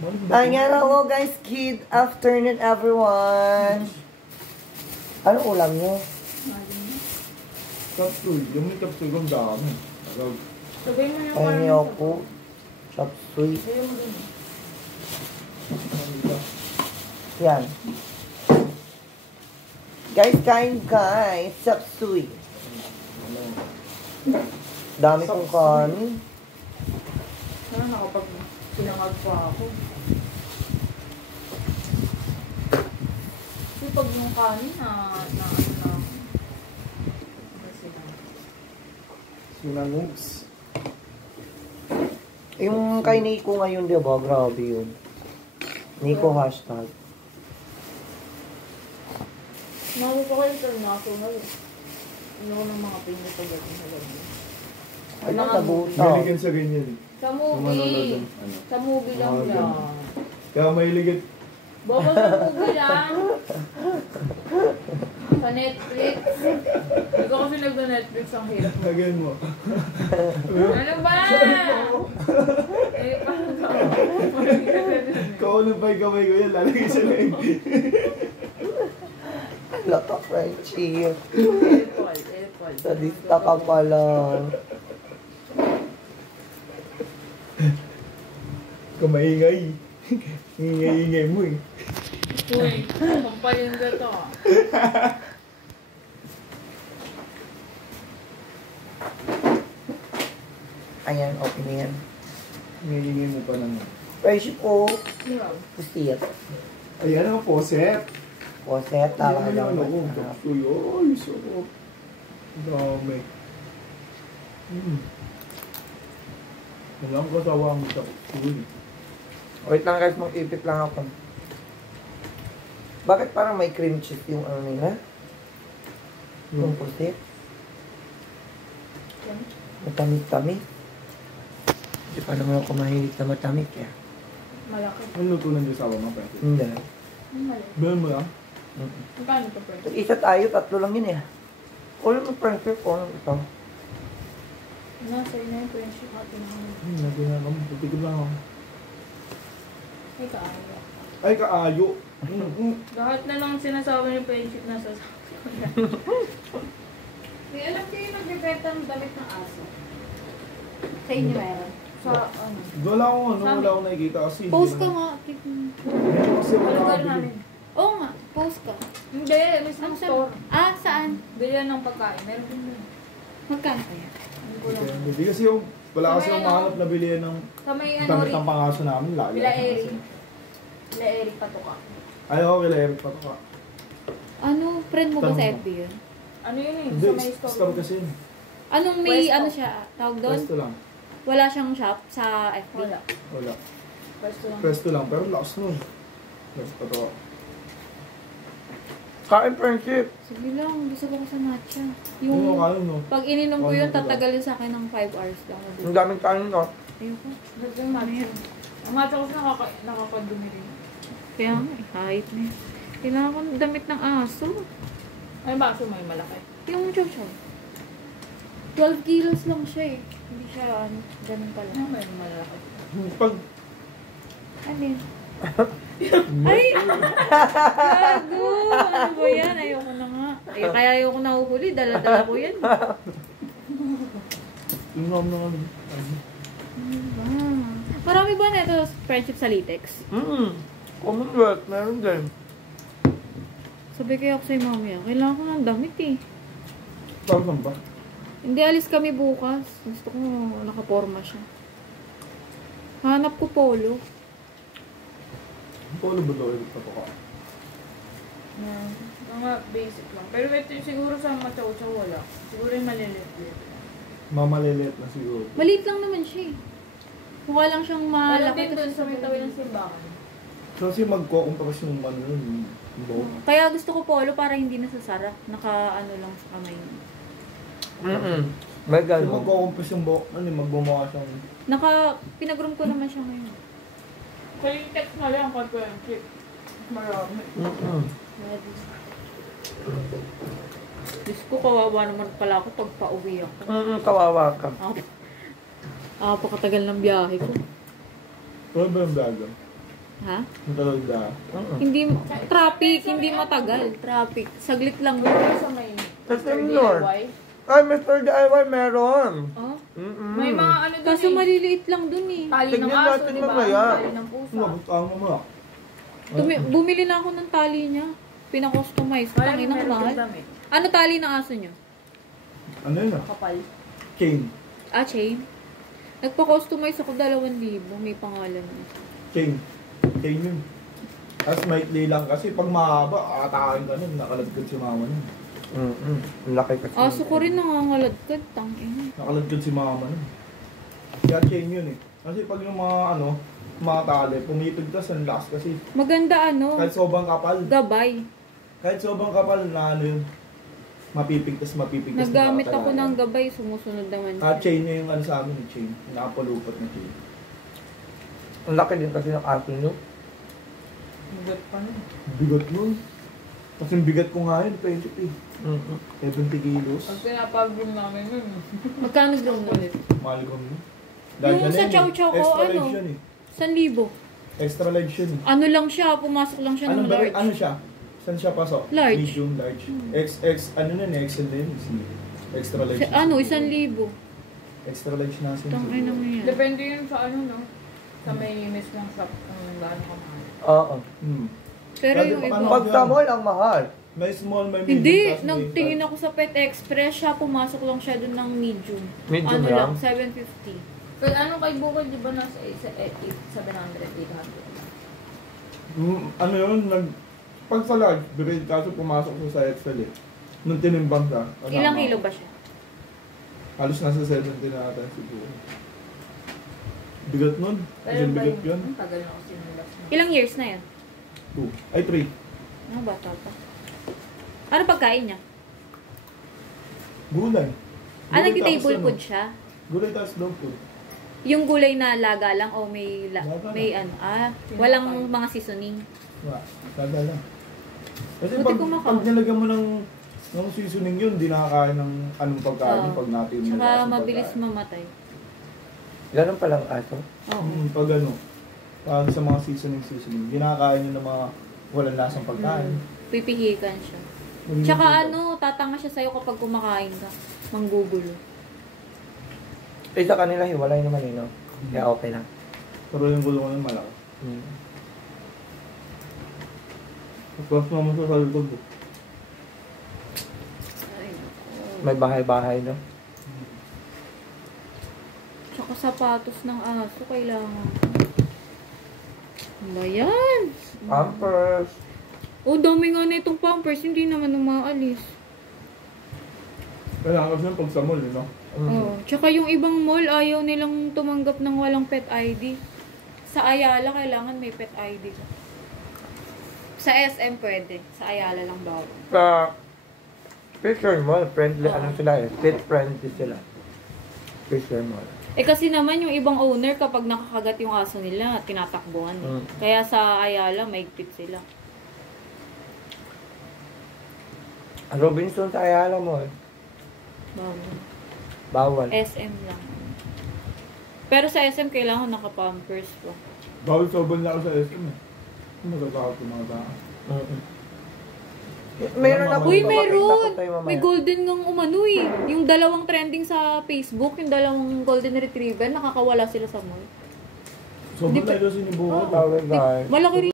Ayan, hello guys, good afternoon everyone. Anong ulam nyo? Chapsuy. Yung may chapsuy kong dami. Sabihin mo yung Ay, parang niyoko. Chapsuy. sabihin mo dun. Yan. Guys, kain guys. Chapsuy. Dami kong kanin. Sana nakapag sinangag pa ako. Kasi pag yung kanin na Sinangugs. Yung kay Nico ngayon, di ba? Grabe yun. Nico hashtag. Naku pa kayo international. Ano ko ng mga pinatagad sa gabi. Ay, natabuta. Mahiligin sa ganyan. Sa movie. Ano? Sa movie lang Mga yan. Kaya mahiligin. Bobo sa movie lang. Sa Netflix. Hindi ko kasi nagda-Netflix ang hirap. Lagyan mo. Ano ba? Eh, paano ka? Kaunang pa yung kamay ko yan. Lalagay sa leg. Lata friendship. Apple. Sadista ka pala. Kamaingay. Ingay-ingay mo eh. Uy, pampayin ka to. Ayan, okay na yan. Ingay-ingay mo pa naman. Friendship po. Yeah. Pustir. Ayan ang poset. Poset, tama Ayan lang. ang ano ko. Chapsuy. Ay, sarap. Dami. Walang kasawa ang chapsuy. Wait lang guys, mag-ipit lang ako. Bakit parang may cream cheese yung ano nila? Yung pusit? Matamit-tamit. Hindi pa naman ako mahilig na matamit eh. Malaki. Ano luto ng Diyosawa mga pwede? Hindi. Ang mali. Bayan mo lang. Magkano pa pwede? Isa tayo, tatlo lang yun eh. Kung yung friendship ko, ano ito? Nasa yun na yung friendship natin. Nabi na kami. Putigil lang ako. Ay, kaayo. Ay, kaayo. Lahat na lang sinasabi ng friendship na sa May alam kayo nagbibenta ng damit ng aso? Sa inyo meron? sa ano. Wala akong nakikita kasi. Post ka nga. Meron kasi wala Ano akong namin? Oo nga, post ka. Hindi, mismo Ang store. saan? Bilhan ng pagkain. Meron din yun. Magkano kaya? Hindi ko lang. Hindi kasi yung, wala kasi yung mahanap na bilihan ng Sa may ano damit rin. ng pangaso namin. Lagi. Bila Eric. Bila Eric Patuka. Ay, oo, kila Eric pa ka. Ano, friend mo ba sa Tanong mo. FB yun? Ano yun eh? Hindi, Sa may store. store kasi yun. Anong may, Pwesto. ano siya, tawag doon? Pwesto lang. Wala siyang shop sa FB? Wala. Wala. Pwesto lang. Pwesto lang, pero lakas nun. Pwesto pa to. Kain friendship. Sige lang, gusto ko sa matcha. Ano Yung, kayo, no? pag ininom ko yun, Ano ba? tatagalin sa akin ng 5 hours lang. Ang daming kanin no? Ayoko. Ba't yung matcha? Ang matcha kasi nakakadumi rin. Kaya nga, kahit na yun. Kailangan ko ng damit ng aso. Ano ba kasi may malaki? Yung chow-chow. 12 kilos lang siya eh. Hindi siya, ano, ganun pala. Ano may malaki? Pag, Ano yun? Ay! Gago! Ano ba yan? Ayoko na nga. Ay, kaya ayoko na uhuli. Dala-dala ko yan. yung naman. Marami ba na ito friendship sa latex? Commonwealth, meron din. Sabi kaya ako sa'yo mamaya, kailangan ko ng damit eh. Parang ba? Hindi, alis kami bukas. Gusto ko nakaporma siya. Hanap ko polo. Polo ba daw Eric pa ka? Mga basic lang. Pero ito yung siguro sa machaw-chaw wala. Siguro yung maliliit. Mamalilit na siguro. Maliit lang naman siya eh. Mukha lang siyang Wala malaki. din doon sa may tawid ng simbahan. Kasi magkukumpras yung ano yun. Yung buhok. Kaya gusto ko polo para hindi nasasara. Naka-ano lang sa kamay niya. May Kasi gano'n. magkukumpras yung buhok. Ano magbumawa siyang... Pinag-room ko naman siya ngayon. Kaya yung text na lang pag friendship. Marami. Diyos ko, kawawa naman pala ako pag pauwi ako. Kawawa ka. Pakatagal ng biyahe ko. Ano ba yung bago? Ha? Talaga. Hindi, traffic, hindi matagal. Traffic. Saglit lang. Pero sa may Kasi Mr. Lord. DIY, Ay, Mr. DIY meron. Oh? may mga ano dun Kaso eh. maliliit lang dun eh. Tali ng Tignan aso, natin di ba? mamaya. Tali ng pusa. Nabutang mo ba? Bumili na ako ng tali niya. Pina-customize. Kaya Tangin ang meron mahal. din damit. Ano tali ng aso niyo? Ano yun ah? Kapal. Chain. Ah, chain? Nagpa-customize ako 2,000. May pangalan niya. Chain. Chain yun. Tapos maikli lang kasi pag mahaba, atakain ka nun, nakalagkad si mama nun. Ang laki kasi. Aso ko rin nangangaladkad. Tangin. Nakalagkad si mama nun. Kaya chain yun eh. Kasi pag yung mga mga tali, pumipigtas ang lakas kasi. Maganda ano? Kahit sobrang kapal. Gabay. Kahit sobrang kapal na ano yun. Mapipigtas. Naggamit ako ng gabay. Sumusunod naman siya. Chain niya yung ano sa amin, chain. Nakapalupot na chain. Ang laki din kasi ng aso nyo. Bigat pa nun. Bigat nun. Kasi yung bigat ko nga yun, 20 eh. 70 kilos. Pag pinapag-groom namin yun. Magkano groom na ulit? Mahal ko nun. Yung sa chow-chow ko, extra ano? large yun eh. 1,000. Extra large yun eh. Ano lang siya, pumasok lang siya ng large. Ano siya? Saan siya pasok? Large. Medium, large. Ano nun eh, XL din. Extra large. Ano, 1,000. Extra large na sin. Tangin naman yan. Depende yun sa ano, no? Sa may mismong shop kung gaano kamahal. Oo. Pero Pwede yung pa iba. ano? Pag sa mall, ang mahal. May small, may medium. Hindi, tapos may nagtingin large. ako sa Pet Express siya, pumasok lang siya dun ng medium. Medium ano lang? lang, 750. Kaya ano kay Bukod, di ba nasa 700, 800? Ano yun, pag sa large, birid kaso pumasok ko sa XL eh. Nung tinimbang siya. kasama Ilang ko. kilo ba siya? Halos nasa 70 na ata siguro. Bigat nun. Kasi Pero ba bigat yung, yun. ang tagal na ako sinulas na. Ilang years na yan? 2. Ay, 3. Ano, bata pa. Ano pagkain niya? Gulay. Ah, Gulay nag-table tapos food ano, siya? Gulay tapos dog food. Yung gulay na laga lang o may, Laga may ano, walang mga seasoning. Wala. Sada lang. Kasi Buti pag kumakain. nilagyan mo ng seasoning yun, di nakakain ng anong pagkain Oo. pag natin Tsaka mabilis mamatay. Ganun palang aso. Oo. Pag ano, pag sa mga seasoning, di nakakain yun ng mga walang lasang pagkain. Pipihikan siya. Tsaka ano, tatanga siya sa'yo kapag kumakain ka. Manggugulo. Eh, sa kanila, hiwalay naman eh, no? Kaya okay lang. Pero yung gulo ko nun malaki. Tapos naman sa likod ko. Ay, naku. May bahay-bahay, no? Tsaka sapatos ng aso, kailangan. Ano ba yan? Pampers. Oh, dami nga na itong pampers, hindi naman umaalis. Kailangan kasi pag sa mall, no? Oo. Tsaka yung ibang mall, ayaw nilang tumanggap ng walang pet ID. Sa Ayala, kailangan may pet ID ka. Sa SM pwede. Sa Ayala lang bawal. Sa Fisher Mall, friendly, ano sila eh? Pet friendly sila. Fisher Mall. Eh kasi naman yung ibang owner kapag nakakagat yung aso nila, tinatakbuhan. Eh. Kaya sa Ayala, maigpit sila. Robinson sa Ayala Mall. Bawal. Bawal. SM lang. Pero sa SM, kailangan naka-pampers pa. Bawal sobrang lang ako sa SM eh. Nagatakot yung mga tao. Meron ako. Uy, papakita ko meron! sa'yo mamaya. May golden ngang umano eh. Yung dalawang trending sa Facebook, yung dalawang golden retriever, nakakawala sila sa mall. Sobrang Hindi pa- lalo sinibukan. Bawal, guys. Malaki rin